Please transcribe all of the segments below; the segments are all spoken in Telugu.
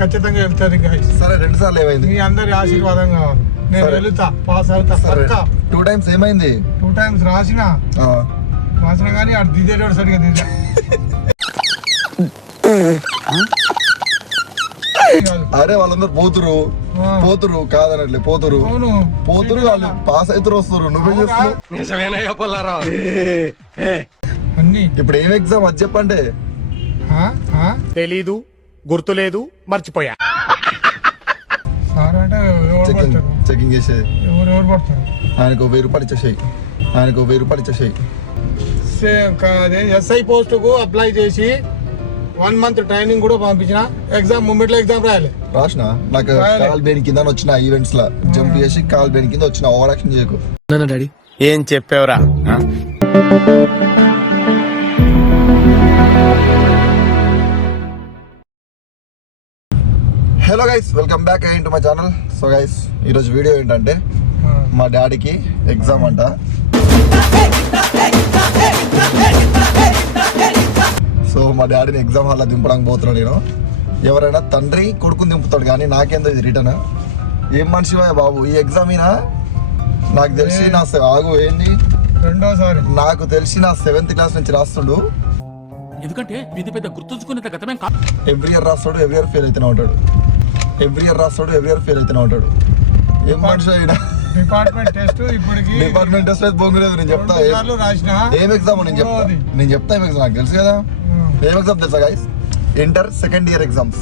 ఖచ్చితంగా వెళ్తుంది గైస్. సరే 2 సార్లు ఏమైంది? మీ అందరి ఆశీర్వాదం కావాలి. నేను వెళ్తా, పాస్ అవుతా పక్కా. 2 టైమ్స్ ఏమైంది? 2 టైమ్స్ రాసినా కానీ ఆడు దిదేటోడు సరిగా దిద్దా. అరే వాళ్ళందరూ పోతురు కాదనట్లే పోతురు వాళ్ళు పాస్ అవుతారు వస్తారు. నువ్వేం చేస్తున్నావు? అన్ని ఇప్పుడు ఏం ఎగ్జామ్ అది చెప్పండి. తెలీదు, గుర్తులేదు, మర్చిపోయా. సార్ అంటే చెకింగ్ చేసేది. ఎవరు పడతారు? ఆయనకు 1000 రూపాయలు ఇచ్చేసాయి. ఎస్ఐ పోస్ట్ కు అప్లై చేసి 1 మంత్ ట్రైనింగ్ కూడా పంపించిన. ఎగ్జామ్ మూమెంట్ లో ఎగ్జామ్ రాసిన. నాకు కాల్ బెయిన్ కింద వచ్చిన ఈవెంట్స్ లా జంప్ చేసి కాల్ బెయిన్ కింద వచ్చిన. ఓవర్ యాక్షన్ చేయకు. డాడీ ఏం చెప్పావురా? Hello guys, welcome back again to my channel. So guys, ఈరోజు వీడియో ఏంటంటే మా డాడీకి ఎగ్జామ్ అంట. సో మా డాడీని ఎగ్జామ్ హాల్లో దింపడానికి పోతున్నాను నేను. ఎవరైనా తండ్రి కొడుకుని దింపుతాడు కానీ నాకేందో ఇది రిటర్న్. ఏం మనిషివా బాబు, ఈ ఎగ్జామ్ అయినా నాకు తెలిసి ఏంది రెండోసారి నాకు తెలిసి నా 7th క్లాస్ నుంచి రాస్తుడు. ఎందుకంటే ఇది పెద్ద గుర్తుంచుకునేంత గతమే. ఎవ్రీ ఇయర్ రాస్తాడు, ఎవ్రీ ఇయర్ ఫెయిల్ అయితేనే ఉంటాడు. ఏం మనిషి అయినా. డిపార్ట్మెంట్ టెస్ట్ అయితే బొంగులేదు. నేను చెప్తా ఏం ఎగ్జామ్ నేను చెప్తా ఏం ఎగ్జామ్ నాకు తెలుసు కదా. ఏం ఎగ్జామ్ తెలుసా guys? Inter second year exams.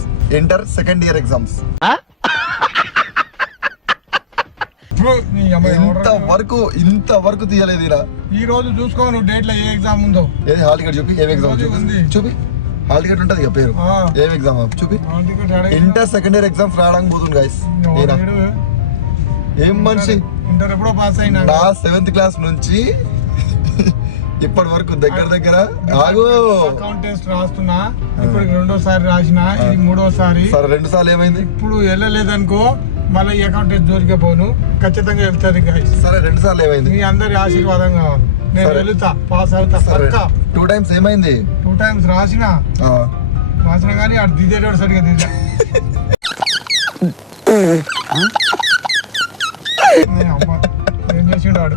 ఇంతవరకు తీయలేదు. ఈ రోజు చూసుకో నువ్వు డేట్ లో ఏ ఎగ్జామ్ ఉందో. ఏది హాల్ టికెట్ చూపి. ఏం ఎగ్జామ్ చూపి. హాల్ టికెట్ ఉంటది కదా పేరు. ఏం ఎగ్జామ్ చూపి. ఇంటర్ సెకండ్ ఇయర్ ఎగ్జామ్స్ రావడానికి పోతుంది గైస్. ఏం మనిషి. ఇంటర్ ఎప్పుడో పాస్ అయినా. నా 7th క్లాస్ నుంచి ఇప్పటి వరకు దగ్గర అకౌంట్ టెస్ట్ రాస్తున్నా. ఇప్పుడు 2వ సారి రాసిన, ఇది 3వ సారి. 2 సార్లు ఏమైంది? ఇప్పుడు వెళ్ళలేదనుకో మళ్ళీ ఈ అకౌంట్ టెస్ట్ జోలికే పోను. ఖచ్చితంగా వెళ్తుంది గైస్. సరే 2 సార్లు ఏమైంది? మీ అందరి ఆశీర్వాదం కావాలి. నేను వెళ్తా, పాస్ అవుతా పక్కా. 2 టైమ్స్ ఏమైంది? 2 టైమ్స్ రాసినా కానీ ఆడు దిదేటోడు సరిగా దిద్దా. ఏం చేసిండు వాడు?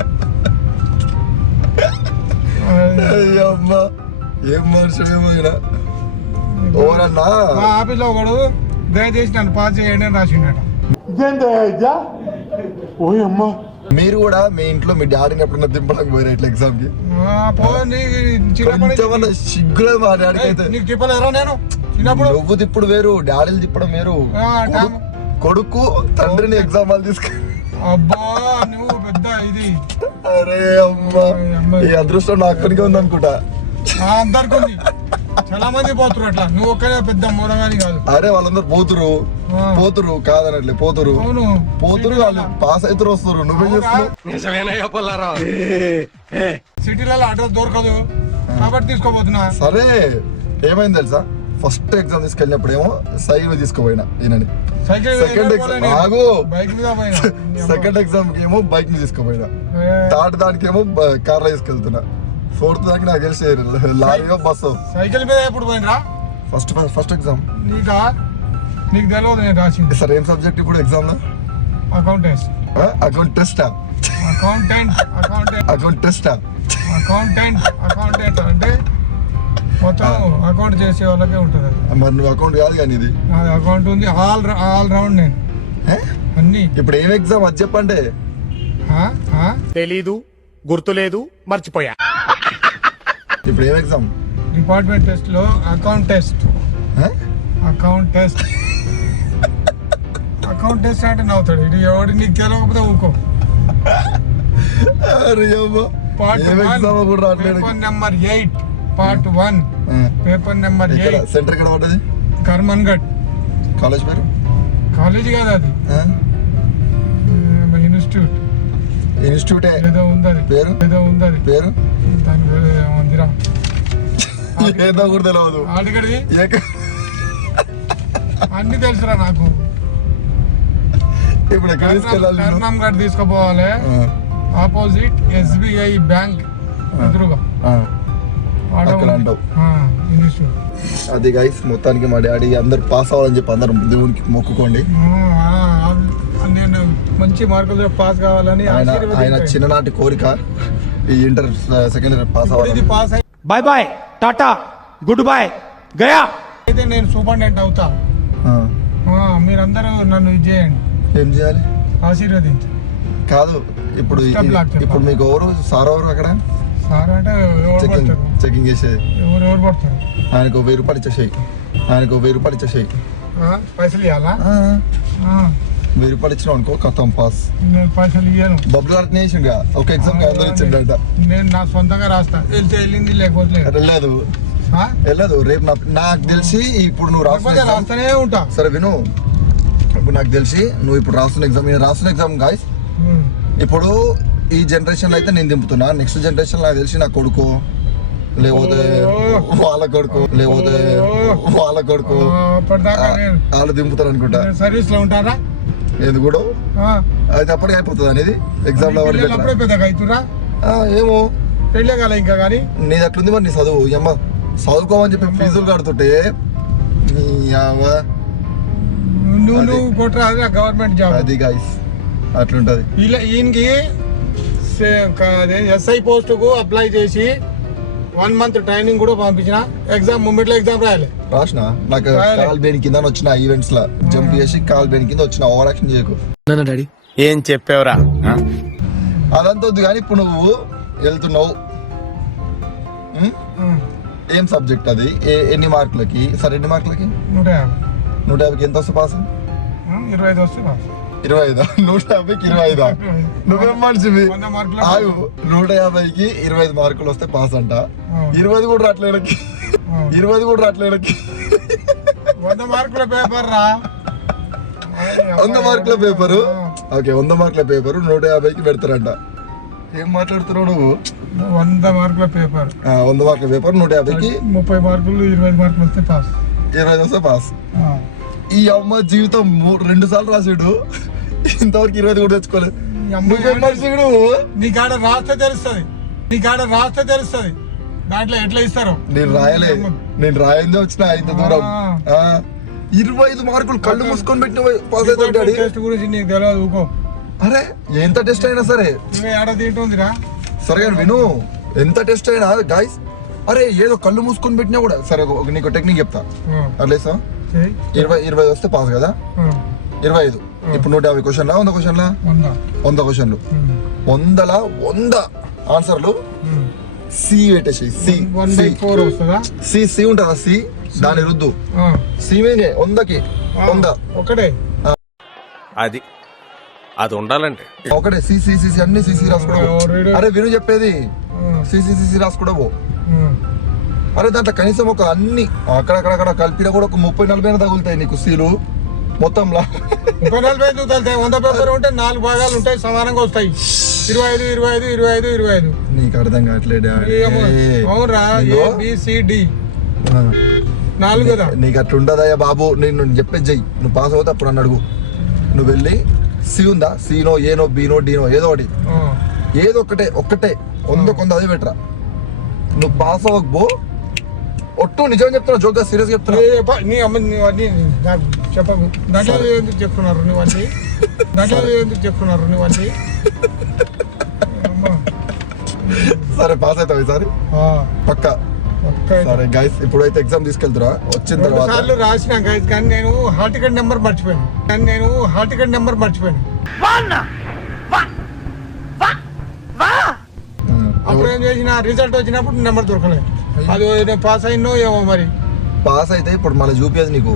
అయ్యమ్మా ఏం మనిషి ఏమైనా. ఓరన్నా మా ఆఫీస్ లో ఒకడు దయచేసి నన్ను పాస్ చేయండి అని రాసిండట. మీరు కూడా మీ ఇంట్లో మీ డాడీని ఎప్పుడన్నా దింపడానికి పోయారు ఇట్లా ఎగ్జామ్ కి? సిగ్గులే మా డాడీకి అయితే. నీకు తిప్పలేరా నేను చిన్నప్పుడు? నువ్వు తిప్పుడు వేరు, డాడీలు తిప్పడం వేరు. కొడుకు తండ్రిని ఎగ్జామ్ హాల్ తీసుకు. అబ్బా నువ్వు పెద్ద ఇది. అరే అమ్మా, ఈ అదృష్టం నా అక్కడికే ఉంది అనుకుంటా. అందరికి ఉంది, చాలా మంది పోతురు అట్లా. నువ్వు ఒక్కడే పెద్ద మూలగాని కాదు. అరే వాళ్ళందరూ పోతురు కాదనట్లే పోతురు వాళ్ళు పాస్ అవుతారు వస్తారు. నువ్వేం చేస్తున్నావు? సిటీలలో అడ్రస్ దొరకదు కాబట్టి తీసుకోబోతున్నా. సరే ఏమైంది తెలుసా? ఫస్ట్ ఎగ్జామ్ తీసుకెళ్ళినప్పుడు ఏమో సైకిల్ తీసుకుపోయినా ఈయనని. సెకండ్ ఎగ్జామ్ కి ఏమో బైక్ మీద తీసుకుపోయినా. థర్డ్ దానికేమో కార్ లో తీసుకెళ్తున్నా. 4th దానికి నాకు తెలిసి లారీయో బస్సు. సైకిల్ మీద ఎప్పుడు పోయినరా? First exam. నీకు తెలియదు నేను రాసింది. సార్ ఏం సబ్జెక్ట్ ఇప్పుడు ఎగ్జామ్ లో? అకౌంట్ టెస్ట్ అంటే మొత్తం అకౌంట్ చేసే వాళ్ళకే ఉంటుంది. మరి నువ్వు అకౌంట్ కాదు కానీ ఇది అకౌంట్ ఉంది. ఆల్ రౌండ్ నేను అన్ని. ఇప్పుడు ఏం ఎగ్జామ్ అది చెప్పండి. తెలీదు, గుర్తులేదు, మర్చిపోయా. ఇప్పుడు ఏం ఎగ్జామ్? డిపార్ట్మెంట్ టెస్ట్ లో అకౌంట్ టెస్ట్ అంటే నవ్వుతాడు ఇది. ఎవడు నీకు తెలియకపోతే ఊకో. Paper number 8 part 1. Paper number 8. Centre ఎక్కడ పడ్డది? కర్మన్ఘట్. కాలేజ్ పేరు? కాలేజ్ కాదు అది, ఇన్స్టిట్యూట్ ఏదో ఉంది. పేరు దాని పేరు ఏముందిరా? ఏదో కూడా తెలియదు. ఆడికడిది అన్ని తెలుసురా నాకు. ఇప్పుడు ఎక్కడ తీసుకెళ్ళాలి? కర్మన్ఘట్ తీసుకుపోవాలి. ఆపోజిట్ SBI బ్యాంక్ ఎదురుగా. ఇంగ్లీష్. అది గైస్ మొత్తానికి మా డాడీ అందరు పాస్ అవ్వాలని చెప్పి అందరు దేవునికి మొక్కుకోండి. నేను మంచి మార్కులతో పాస్ కావాలని ఆయన ఆశీర్వదించండి. చిన్ననాటి కోరిక ఈ ఇంటర్ సెకండ్ ఇయర్ పాస్ ఇప్పుడు ఇది అవ్వాలి. Pass bye bye tata goodbye గయా. అయితే నేను సూపరింటెండెంట్ అవుతా. మీరందరూ నన్ను ఇది చేయండి, ఏం చేయాలి? ఆశీర్వదించండి. కాదు ఇప్పుడు Step block చెప్పాలి. ఇప్పుడు మీకు ఎవరు సార్ ఎవరు అక్కడ సార్ అంటే ఎవరు చెకింగ్ పడతారు, చెకింగ్ చేసేది? ఎవరు పడతారు. ఆయనకు 1000 రూపాయలు ఇచ్చేసేయి. ఆయనకు 1000 రూపాయలు ఇచ్చేసేయి. పైసలు ఇవ్వాలా? 1000 రూపాయలు ఇచ్చినావు అనుకో కథం పాస్. నేను పైసలు ఇవ్వను. బబ్బులు అర్థం చేసిండు ఒక ఎగ్జామ్ అందరూ ఇచ్చిండంట. నేను నా సొంతంగా రాస్తా, వెళ్తే వెళ్ళింది లేకపోతే లేదు. వెళ్ళలేదు వెళ్ళదు. రేపు నాకు తెలిసి ఇప్పుడు నువ్వు లేకపోతే రాస్తున్న రాస్తూనే ఉంటా. సరే విను, ఇప్పుడు నాకు తెలిసి నువ్వు ఇప్పుడు రాస్తున్న ఎగ్జామ్ గాయస్, ఇప్పుడు ఈ జనరేషన్ లో అయితే నేను దింపుతున్నా. నెక్స్ట్ జనరేషన్ నాకు తెలిసి నా కొడుకు లేకపోతే వాళ్ళ కొడుకు లేకపోతే వాళ్ళ కొడుకు అప్పటిదాకా నేను వాళ్ళు దింపుతారు అనుకుంటా. సర్వీస్ లో ఉంటారా? ఏది కూడా అయితే అప్పటికి అయిపోతుంది అనేది ఎగ్జామ్ లో పిల్లలు అప్పుడే పెద్దగా అవుతురా. ఏమో పెళ్ళే కాల ఇంకా కానీ నీది అట్లుంది మరి. నీ చదువు అమ్మ చదువుకోమని చెప్పి ఫీజులు కడుతుంటే నీ అవ్వ. నువ్వు కొట్టరా గవర్నమెంట్ జాబ్. అది గాయస్ అట్లుంటది. ఈయనకి ఎస్ఐ పోస్ట్ కు అప్లై చేసి 1 మంత్ ట్రైనింగ్ కూడా పంపించిన. ఎగ్జామ్ మూమెంట్ లో ఎగ్జామ్ రాయాలి. రాసిన నాకు కాల్ బేని కింద వచ్చిన ఈవెంట్స్ లా జంప్ చేసి కాల్ బేని కింద వచ్చిన. ఓవర్ యాక్షన్ చేయకు డాడీ. ఏం చెప్పావురా? అదంతా వద్దు కానీ ఇప్పుడు నువ్వు వెళ్తున్నావు. ఏం సబ్జెక్ట్ అది? ఎన్ని మార్కులకి? సరే ఎన్ని మార్కులకి? 150. 150కి ఎంత వస్తే పాస్? 25 వస్తే పాస్. 25? 150కి 25? నువ్వేం మనిషివి? 100 మార్కులు. ఆగు, 150కి 25 మార్కులు వస్తే పాస్ అంట. 20 కూడా రాట్లేడకి. 20 కూడా రాట్లేడకి. 100 మార్కుల పేపర్ రా. 100 మార్కుల పేపరు. ఓకే, 100 మార్కుల పేపరు 150కి పెడతారంట. ఏం మాట్లాడుతున్నావు నువ్వు? 100 మార్కుల పేపర్. 100 మార్కుల పేపర్ 150కి 30 మార్కులు 25 మార్కులు వస్తే పాస్. 25 వస్తే పాస్. ఈ అమ్మ జీవితం 2 సార్లు రాసాడు, ఇంతవరకు 20 కూడా తెచ్చుకోలేదు. నువ్వేం మనిషి నువ్వు? నీ కాడ రాస్తే తెలుస్తుంది దాంట్లో ఎట్లా ఇస్తారు. నేను రాయలేదు, నేను రాయిందే వచ్చిన ఇంత దూరం. 25 మార్కులు కళ్ళు మూసుకొని పెట్టిన పాస్ అవుతాడు. టెస్ట్ గురించి నీకు తెలియదు ఊకో. అరే ఎంత టెస్ట్ అయినా సరే ఏడ తింటుందిరా. సరే కానీ విను, ఎంత టెస్ట్ అయినా గాయస్, అరే ఏదో కళ్ళు మూసుకొని పెట్టినా కూడా సరే. నీకు టెక్నిక్ చెప్తా. అట్లేసా 20 వస్తే పాస్ కదా. 25 ఇప్పుడు 150 క్వశ్చన్లా 100 క్వశ్చన్లా 100 క్వశ్చన్లు. 100ల 100 ఆన్సర్లు సి పెట్టేసి. సి ఉంటుందా? సి దాని రుద్దు. సి మీదే 100కి 100 ఒకటే. అది ఉండాలంటే ఒకటే. సి అన్ని సి రాసుకుంటావు. అరే విను చెప్పేది, సి రాసుకుంటావు. అరే దాంట్లో కనీసం ఒక అన్ని అక్కడక్కడ కలిపినా కూడా ఒక 30-40 తగులుతాయి నీకు సీలు మొత్తంలా. 30-40 తగులుతాయి. 100 పేపర్ ఉంటే 4 భాగాలు ఉంటాయి, సమానంగా వస్తాయి. 25 నీకు అర్థం కావట్లేదు. అవునరా. ABCD 4 కదా. నీకు అట్లా ఉండదయ్యా బాబు. నేను చెప్పేది చెయ్యి. నువ్వు పాస్ అవుతా అప్పుడు అని అడుగు. నువ్వు వెళ్ళి సి ఉందా, సీనో ఏనో బీనో డీనో ఏదో ఒకటి, ఏదో ఒక్కటే 100 అదే పెట్టరా. నువ్వు పాస్ అవ్వకపో. ఒట్టు నిజం చెప్తున్నా, జోక్గా సీరియస్ చెప్తున్నా. చెప్పకు. దాంట్లో ఎందుకు చెప్తున్నారు నువ్వు అన్ని? సరే పాస్ అవుతావు ఈసారి పక్కా. సరే గైస్, ఇప్పుడైతే ఎగ్జామ్ తీసుకెళ్తురా. వచ్చిన తర్వాత రాసిన గైస్, కానీ నేను హాల్ టికెట్ నెంబర్ మర్చిపోయాను. అప్పుడు ఏం చేసిన, రిజల్ట్ వచ్చినప్పుడు నెంబర్ దొరకలేదు. అది పాస్ అయినో ఏమో మరి. పాస్ అయితే ఇప్పుడు మళ్ళీ చూపించదు నీకు.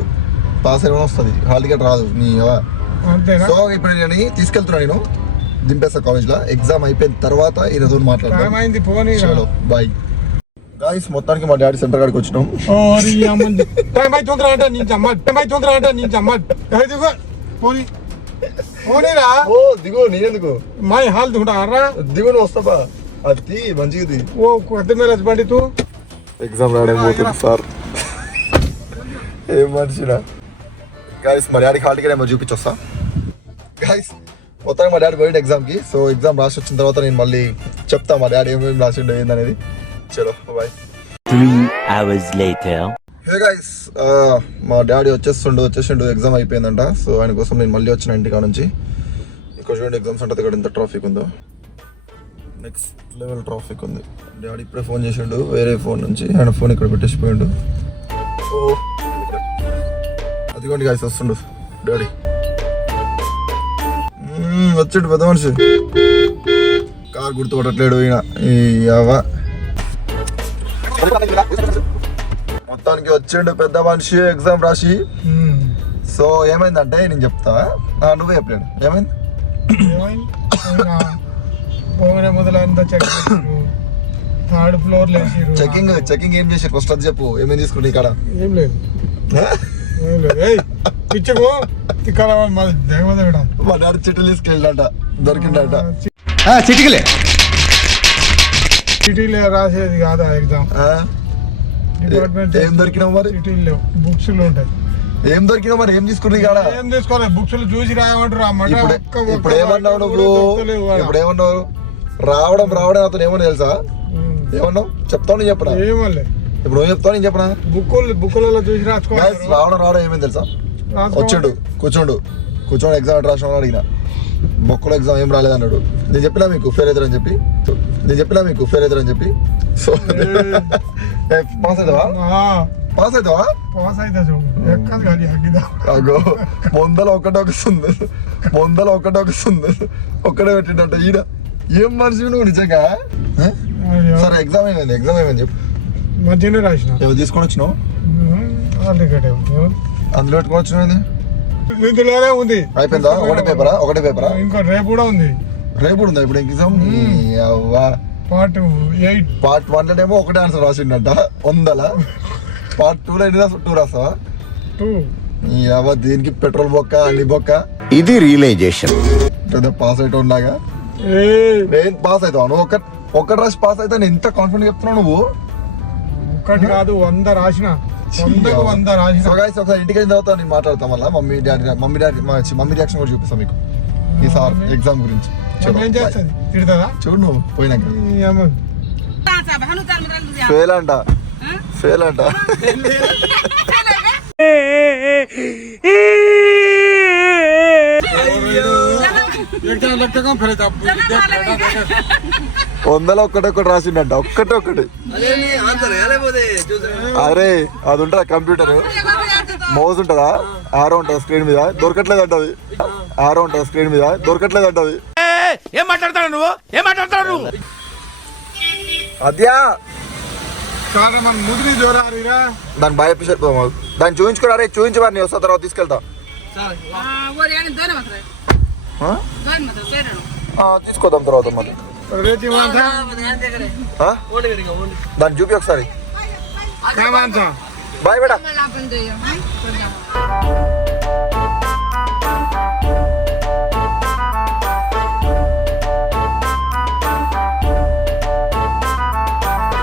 పాస్ అయినా వస్తుంది, హాల్ టికెట్ రాదు నీ. అంతేనా? సో ఇప్పుడు నేను తీసుకెళ్తున్నా, నేను దింపేస్తా కాలేజ్ లో. ఎగ్జామ్ అయిపోయిన తర్వాత ఈరోజు మాట్లాడతాను. Bye guys. మొత్తానికి మా డాడీ సెంటర్ కాడికి వచ్చినాం. దిగు నేనెందుకు మై హాల్ దిగుంటారా? దిగు నువ్వు వస్తావా? అది మంచిది. ఓ కొత్త మీద బండి తూ. ఎగ్జామ్ రాయడానికి సార్ ఏం మనిషినా. గాయస్ మా డాడీకి హాల్ టికెట్ ఏమో చూపించొస్తా. గాయస్ మొత్తానికి మా డాడీ పోయిండు ఎగ్జామ్కి. సో ఎగ్జామ్ రాసి వచ్చిన తర్వాత నేను మళ్ళీ చెప్తా మా డాడీ ఏమేమి రాసిండో ఏందనేది. చలో bye. 3 hours later. Hey guys, మా డాడీ వచ్చేసిండు ఎగ్జామ్ అయిపోయిందంట. సో ఆయన కోసం నేను మళ్ళీ వచ్చిన ఇంటికా నుంచి. ఇక్కడ చూడండి ఎగ్జామ్స్ అంటే ఇక్కడ ఎంత ట్రాఫిక్ ఉందో, నెక్స్ట్ లెవెల్ ట్రాఫిక్ ఉంది. డాడీ ఇప్పుడే ఫోన్ చేసిండు వేరే ఫోన్ నుంచి, ఆయన ఫోన్ ఇక్కడ పెట్టేసిపోయిండు. అదిగోండి గైస్ వస్తుండు డాడీ. వచ్చాడు పెద్ద మనిషి, కార్ గుర్తుపట్టట్లేడు ఈయన. మొత్తానికి వచ్చిండు పెద్ద మనిషి ఎగ్జామ్ రాసి. సో ఏమైందంటే నేను చెప్తా, నువ్వే చెప్పలేడు ఏమైంది. మొదలంతా థర్డ్ ఫ్లోర్ లేచిరు. చెకింగ్ ఏం చేసారు ఫస్ట్ అది చెప్పు. ఏమేమి తీసుకుంటే ఇక్కడ ఏం లేదు పిచ్చకు మా డాడీ చిట్టులు తీసుకెళ్ళిండట, దొరికిండట. సిటీలో రాసేది కాదా ఎగ్జామ్. డిపార్ట్మెంట్ ఏం దొరికినావు మరి? సిటీలో బుక్స్ ఉంటాయి. ఏం దొరికినావు మరి? ఏం తీసుకున్నావు ఇక్కడ? ఏం తీసుకోవాలి, బుక్స్ చూసి రాయమంటారు. ఇప్పుడు ఏమన్నావు నువ్వు? ఇప్పుడు ఏమన్నావు? రావడం అతను ఏమన్నా తెలుసా? ఏమన్నావు చెప్తావు? నేను చెప్పనా? ఏమలే ఇప్పుడు నువ్వు చెప్తావు, నేను చెప్పనా? బుక్కులలో చూసి రాసుకోవాలి. రావడం ఏమేమి తెలుసా? వచ్చాడు కూర్చోండి ఎగ్జామ్ రాసిన అడిగిన బొక్కలో ఎగ్జామ్ ఏం రాలేదన్నాడు. నేను చెప్పినా మీకు ఫెయిల్ అవుతారని చెప్పి. సో పాస్ అవుతావా? పాస్ అవుతావా? పాస్ అయితే ఎక్కదు కానీ అగో వందలో ఒకటే వస్తుంది. ఒక్కడే పెట్టిండట ఈడ. ఏం మనిషి నువ్వు నిజంగా. సరే ఎగ్జామ్ ఏమైంది చెప్పు. మధ్యనే రాసిన. ఏమో తీసుకొని వచ్చినావు? అందులో పెట్టుకొని వచ్చిన ఇందులోనే ఉంది. అయిపోయిందా? ఒకటే పేపరా? ఇంకా రేపు కూడా ఉంది. రేపు ఉందా ఇప్పుడు ఎగ్జామ్? పార్ట్ 8. పార్ట్ 1 ఏమో ఒకటే ఆన్సర్ రాసిండట 100. పార్ట్ 2 ఎన్ని 2 రాస్తావా? 2 దీనికి పెట్రోల్ బొక్క అన్ని బొక్క. ఇది రియలైజేషన్. పాస్ అయితే ఉన్నాగా. నేను పాస్ అవుతావు నువ్వు? ఒక్కటి రాసి పాస్ అయితే నేను ఎంత కాన్ఫిడెంట్ చెప్తున్నావు నువ్వు? ఒక్కటి కాదు 100 రాసిన. 100 రాసిన. సో గైస్ ఒకసారి ఇంటికి వెళ్ళిన తర్వాత నేను మాట్లాడతాం మళ్ళీ. మమ్మీ రియాక్షన్ కూడా చూపిస్తాం మీకు ఈసారి ఎగ్జామ్ గురించి. ఏం చేస్తుంది? తిడతా చూడు నువ్వు పోయినాక. ఫెయిల్ అంట. వందలో ఒకటి రాసిండట. ఒక్కటి అరే అది ఉంటుందా కంప్యూటర్ మౌస్ ఉంటుందా? ఆరో ఉంటుంది స్క్రీన్ మీద, దొరకట్లేదు అంటది. ఏం మాట్లాడతాడు నువ్వు? అద్యా మన ముదిరి జోరారిరా. దాన్ని బాగా చెప్పి దాన్ని చూపించుకోరా. చూపించవారు నీ వస్తా తర్వాత తీసుకెళ్తా. తీసుకోదాం తర్వాత మరి. దాన్ని చూపి ఒకసారి. బాయ్ బేటా.